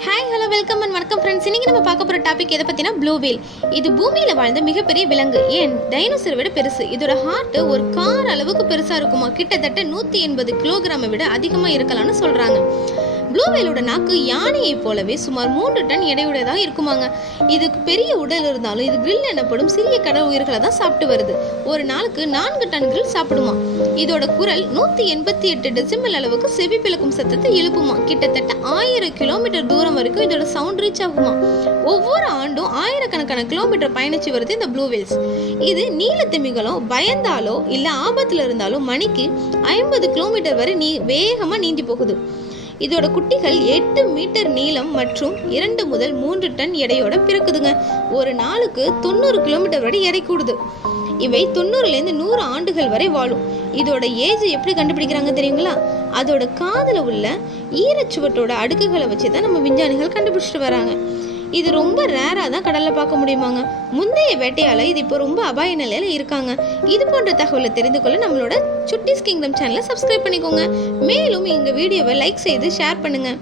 Hi hello welcome and வணக்கம் friends இன்னைக்கு நம்ம பார்க்க போகிற டாபிக் எதை பற்றினா ப்ளூ வீல் இது பூமியில் வாழ்ந்த மிகப்பெரிய விலங்கு. ஏன்? டைனோசரை விட பெருசு. இதோட ஹார்ட் ஒரு கார் அளவுக்கு பெருசாக இருக்குமா? கிட்டத்தட்ட நூற்றி எண்பது கிலோகிராமை விட அதிகமாக இருக்கலாம்னு சொல்கிறாங்க ப்ளூ வேலோட நாக்கு யானையை போலவே சுமார் மூன்று டன் எடையுடையதாக இருக்குமாங்க. இதுக்கு பெரிய உடல் இருந்தாலும் இது கிரில் எனப்படும் சிறிய கடல் உயிர்களை தான் சாப்பிட்டு வருது. ஒரு நாளுக்கு நான்கு டன் கிரில் சாப்பிடுமா? இதோட குரல் நூற்றி எண்பத்தி எட்டு டெசிமல் அளவுக்கு செவி பிளக்கும் சத்தத்தை எழுப்புமா? கிட்டத்தட்ட ஆயிரம் கிலோமீட்டர் தூரம் வரைக்கும் இதோட சவுண்ட் ரீச் ஆகுமா? ஒவ்வொரு ஆண்டும் ஆயிரக்கணக்கான கிலோமீட்டர் பயணிச்சு வருது இந்த ப்ளூ வேல்ஸ் இது திமிகளும் பயந்தாலோ இல்லை ஆபத்தில் இருந்தாலோ மணிக்கு ஐம்பது கிலோமீட்டர் வரை நீ வேகமாக நீந்தி போகுது. இதோட குட்டிகள் எட்டு மீட்டர் நீளம் மற்றும் இரண்டு முதல் மூன்று டன் எடையோட பிறக்குதுங்க. ஒரு நாளுக்கு தொண்ணூறு கிலோமீட்டர் வரை எடை கூடுது. இவை தொண்ணூறுலேருந்து நூறு ஆண்டுகள் வரை வாழும். இதோட ஏஜ் எப்படி கண்டுபிடிக்கிறாங்க தெரியுங்களா? அதோட காதில் உள்ள ஈரச்சுவட்டோட அடுக்குகளை வச்சு தான் நம்ம விஞ்ஞானிகள் கண்டுபிடிச்சிட்டு வராங்க. இது ரொம்ப ரேராக தான் கடலில் பார்க்க முடியுமாங்க. முந்தைய வேட்டையால் இது இப்போ ரொம்ப அபாய நிலையில் இருக்காங்க. இது போன்ற தகவலை தெரிந்து கொள்ள நம்மளோட சுட்டிஸ் கிங்டம் சேனலை சப்ஸ்கிரைப் பண்ணிக்கோங்க. மேலும் எங்கள் வீடியோவை லைக் செய்து ஷேர் பண்ணுங்கள்